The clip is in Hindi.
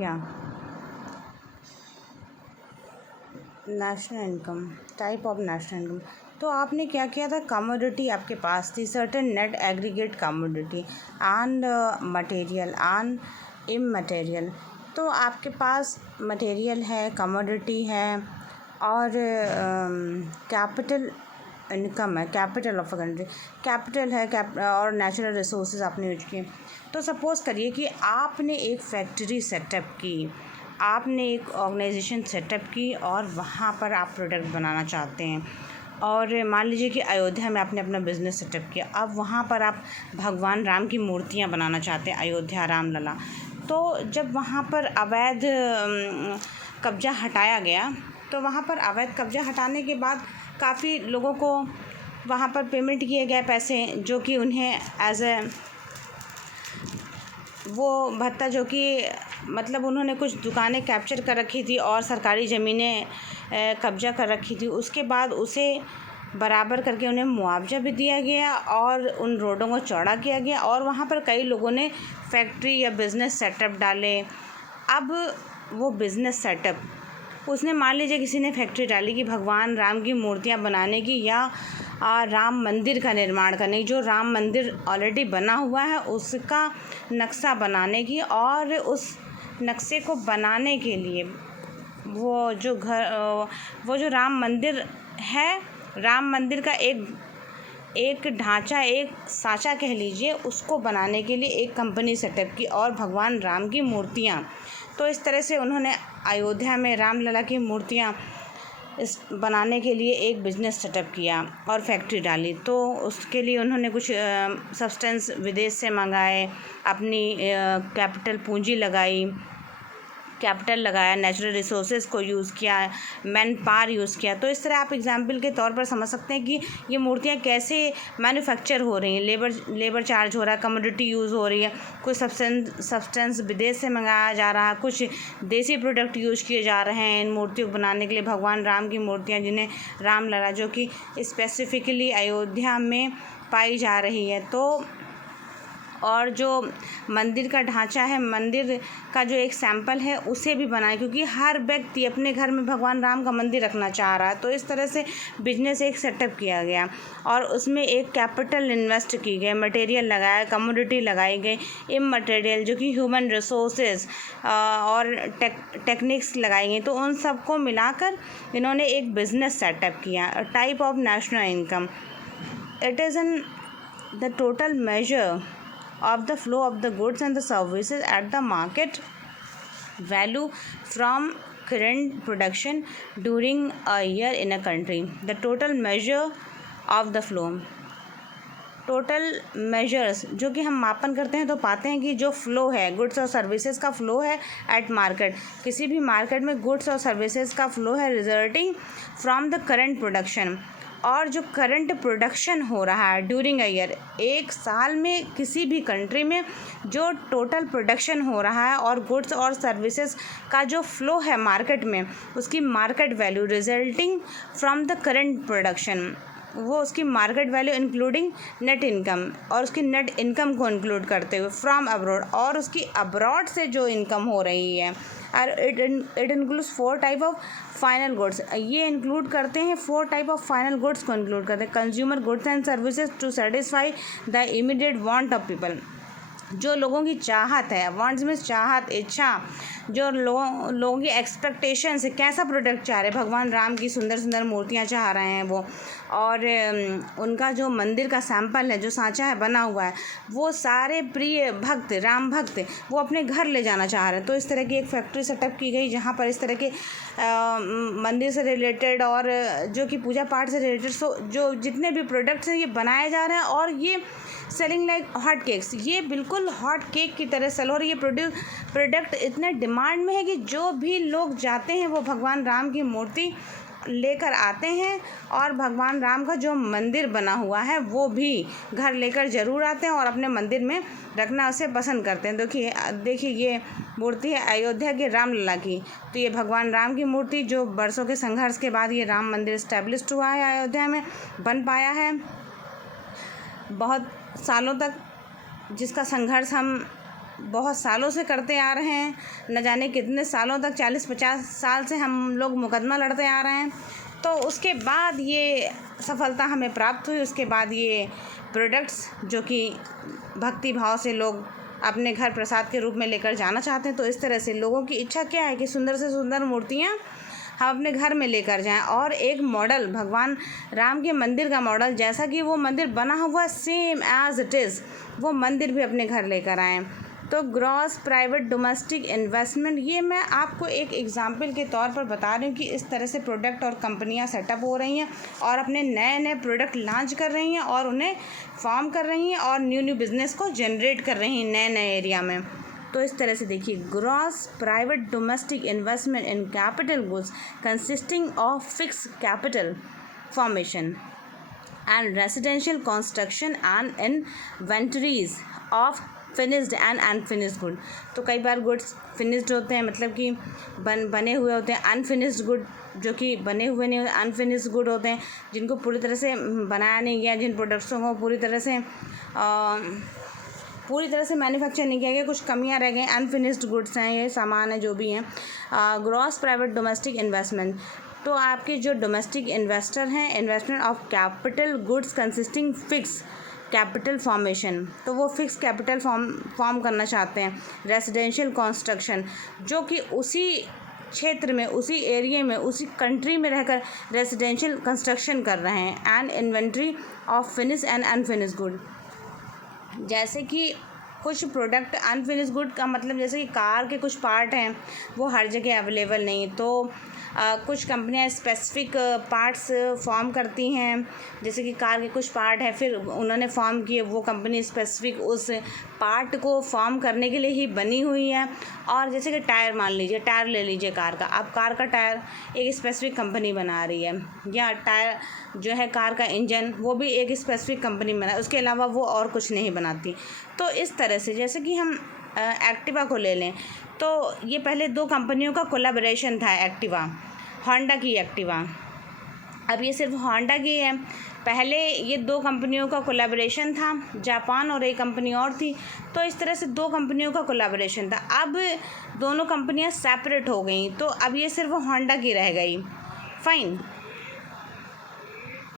या national income, type of national income. तो आपने क्या किया था, कमोडिटी आपके पास थी, certain net aggregate commodity and material and immaterial. तो आपके पास मटेरियल है, कमोडिटी है और कैपिटल इनकम है, capital of a country, capital है और नेचुरल रिसोर्सेज आपने यूज किए। तो सपोज़ करिए कि आपने एक फैक्ट्री सेटअप की, आपने एक ऑर्गेनाइजेशन सेटअप की और वहाँ पर आप प्रोडक्ट बनाना चाहते हैं। और मान लीजिए कि अयोध्या में आपने अपना बिज़नेस सेटअप किया, अब वहाँ पर आप भगवान राम की मूर्तियाँ बनाना चाहते हैं, अयोध्या रामलला। तो जब वहाँ पर अवैध कब्ज़ा हटाया गया, तो वहाँ पर अवैध कब्ज़ा हटाने के बाद काफ़ी लोगों को वहाँ पर पेमेंट किए गए पैसे, जो कि उन्हें एज ए वो भत्ता, जो कि मतलब उन्होंने कुछ दुकानें कैप्चर कर रखी थी और सरकारी ज़मीनें कब्जा कर रखी थी, उसके बाद उसे बराबर करके उन्हें मुआवजा भी दिया गया और उन रोडों को चौड़ा किया गया और वहाँ पर कई लोगों ने फैक्ट्री या बिज़नेस सेटअप डाले। अब वो बिज़नेस सेटअप, उसने मान लीजिए किसी ने फैक्ट्री डाली कि भगवान राम की मूर्तियाँ बनाने की या राम मंदिर का निर्माण करने की, जो राम मंदिर ऑलरेडी बना हुआ है उसका नक्शा बनाने की, और उस नक्शे को बनाने के लिए वो जो राम मंदिर है, राम मंदिर का एक ढांचा, एक साँचा कह लीजिए, उसको बनाने के लिए एक कंपनी सेटअप की और भगवान राम की मूर्तियाँ। तो इस तरह से उन्होंने अयोध्या में रामलला की मूर्तियाँ इस बनाने के लिए एक बिज़नेस सेटअप किया और फैक्ट्री डाली। तो उसके लिए उन्होंने कुछ सब्सटेंस विदेश से मंगाए, अपनी कैपिटल पूंजी लगाई, कैपिटल लगाया, नेचुरल रिसोर्सेज को यूज़ किया, मैन पावर यूज़ किया। तो इस तरह आप एग्जांपल के तौर पर समझ सकते हैं कि ये मूर्तियाँ कैसे मैन्युफैक्चर हो रही हैं, लेबर चार्ज हो रहा है, कमोडिटी यूज़ हो रही है, कुछ सब्सटेंस विदेश से मंगाया जा रहा है, कुछ देसी प्रोडक्ट यूज़ किए जा रहे हैं इन मूर्तियों को बनाने के लिए। भगवान राम की मूर्तियाँ, जिन्हें रामलला, जो कि स्पेसिफिकली अयोध्या में पाई जा रही है। तो और जो मंदिर का ढांचा है, मंदिर का जो एक सैंपल है उसे भी बनाए, क्योंकि हर व्यक्ति अपने घर में भगवान राम का मंदिर रखना चाह रहा है। तो इस तरह से बिजनेस एक सेटअप किया गया और उसमें एक कैपिटल इन्वेस्ट की गई, मटेरियल लगाया, कमोडिटी लगाई गई, इमटेरियल जो कि ह्यूमन रिसोर्सेज और टेक्निक्स लगाई गई। तो उन सबको मिलाकर इन्होंने एक बिज़नेस सेटअप किया। Type of national income, it is an the total measure of the flow of the goods and the services at the market value from current production during a year in a country. The total measure of the flow, total measures जो कि हम मापन करते हैं तो पाते हैं कि जो फ्लो है गुड्स और सर्विसेज का फ्लो है एट मार्केट, किसी भी मार्केट में गुड्स और सर्विसेज का फ्लो है resulting from the current production, और जो करंट प्रोडक्शन हो रहा है ड्यूरिंग अ ईयर, एक साल में किसी भी कंट्री में जो टोटल प्रोडक्शन हो रहा है और गुड्स और सर्विसेज का जो फ्लो है मार्केट में, उसकी market value resulting from the current production, वो उसकी market value including net income, और उसकी नेट इनकम को इंक्लूड करते हुए फ्रॉम अब्रॉड, और उसकी अब्रॉड से जो इनकम हो रही है। और it includes 4 type of final goods, ये इंक्लूड करते हैं 4 टाइप ऑफ फाइनल गुड्स को इंक्लूड करते हैं। Consumer goods and services to satisfy the immediate want of people, जो लोगों की चाहत है, वांट्स में चाहत, इच्छा, जो लोगों की एक्सपेक्टेशंस है, कैसा प्रोडक्ट चाह रहे हैं, भगवान राम की सुंदर सुंदर मूर्तियाँ चाह रहे हैं वो, और उनका जो मंदिर का सैंपल है, जो सांचा है बना हुआ है, वो सारे प्रिय भक्त, राम भक्त, वो अपने घर ले जाना चाह रहे हैं। तो इस तरह की एक फैक्ट्री सेटअप की गई जहाँ पर इस तरह के मंदिर से रिलेटेड और जो कि पूजा पाठ से रिलेटेड जो जितने भी प्रोडक्ट्स हैं ये बनाए जा रहे हैं, और ये सेलिंग लाइक हॉट केक्स, ये बिल्कुल हॉट केक की तरह सेल हो रही है। प्रोडक्ट इतने डिमांड में है कि जो भी लोग जाते हैं वो भगवान राम की मूर्ति लेकर आते हैं, और भगवान राम का जो मंदिर बना हुआ है वो भी घर लेकर ज़रूर आते हैं और अपने मंदिर में रखना उसे पसंद करते हैं। देखिए ये मूर्ति है अयोध्या के रामलला की। तो ये भगवान राम की मूर्ति जो बरसों के संघर्ष के बाद ये राम मंदिर इस्टेब्लिश्ड हुआ है, अयोध्या में बन पाया है। बहुत सालों तक जिसका संघर्ष हम बहुत सालों से करते आ रहे हैं, न जाने कितने सालों तक, 40-50 साल से हम लोग मुकदमा लड़ते आ रहे हैं। तो उसके बाद ये सफलता हमें प्राप्त हुई। उसके बाद ये प्रोडक्ट्स जो कि भक्ति भाव से लोग अपने घर प्रसाद के रूप में लेकर जाना चाहते हैं। तो इस तरह से लोगों की इच्छा क्या है कि सुंदर से सुंदर मूर्तियाँ हम अपने घर में लेकर जाएं, और एक मॉडल भगवान राम के मंदिर का मॉडल जैसा कि वो मंदिर बना हुआ सेम एज इट इज़, वो मंदिर भी अपने घर लेकर आएँ। तो ग्रॉस प्राइवेट डोमेस्टिक इन्वेस्टमेंट, ये मैं आपको एक एग्जांपल के तौर पर बता रही हूँ कि इस तरह से प्रोडक्ट और कंपनियाँ सेटअप हो रही हैं और अपने नए नए प्रोडक्ट लॉन्च कर रही हैं और उन्हें फॉर्म कर रही हैं और न्यू बिज़नेस को जनरेट कर रही हैं नए नए एरिया में। तो इस तरह से देखिए, gross private domestic investment in capital goods consisting of fix capital formation and residential construction and inventories of finished and unfinished good. तो कई बार गुड्स फिनिश्ड होते हैं, मतलब कि बने हुए होते हैं। अनफिनिश्ड गुड जो कि बने हुए नहीं होते, अनफिनिश्ड गुड होते हैं जिनको पूरी तरह से बनाया नहीं गया, जिन प्रोडक्ट्सों को पूरी तरह से मैन्युफैक्चर नहीं किया गया, कुछ कमियां रह गई, अनफिनिश्ड गुड्स हैं, ये सामान है जो भी हैं। ग्रॉस प्राइवेट डोमेस्टिक इन्वेस्टमेंट, तो आपके जो डोमेस्टिक इन्वेस्टर हैं, investment of capital goods consisting fix capital formation, तो वो फिक्स कैपिटल फॉर्म करना चाहते हैं। रेसिडेंशियल कंस्ट्रक्शन, जो कि उसी क्षेत्र में, उसी एरिया में, उसी कंट्री में रहकर रेसिडेंशियल कंस्ट्रक्शन कर रहे हैं। And inventory of finish and unfinished good, जैसे कि कुछ प्रोडक्ट अनफिनिश गुड का मतलब जैसे कि कार के कुछ पार्ट हैं वो हर जगह अवेलेबल नहीं, तो कुछ कंपनियां स्पेसिफिक पार्ट्स फॉर्म करती हैं, जैसे कि कार के कुछ पार्ट हैं, फिर उन्होंने फॉर्म किए, वो कंपनी स्पेसिफिक उस पार्ट को फॉर्म करने के लिए ही बनी हुई है। और जैसे कि टायर, मान लीजिए टायर ले लीजिए कार का, अब कार का टायर एक स्पेसिफिक कंपनी बना रही है, या टायर जो है कार का इंजन वो भी एक स्पेसिफिक कंपनी बना, उसके अलावा वो और कुछ नहीं बनाती। तो इस तरह से जैसे कि हम एक्टिवा को ले लें, तो ये पहले 2 कंपनियों का कोलैबोरेशन था, एक्टिवा, होंडा की एक्टिवा, अब ये सिर्फ होंडा की है। पहले ये 2 कंपनियों का कोलैबोरेशन था, जापान और एक कंपनी और थी। तो इस तरह से 2 कंपनियों का कोलैबोरेशन था। अब दोनों कंपनियां सेपरेट हो गई, तो अब ये सिर्फ होंडा की रह गई। फाइन।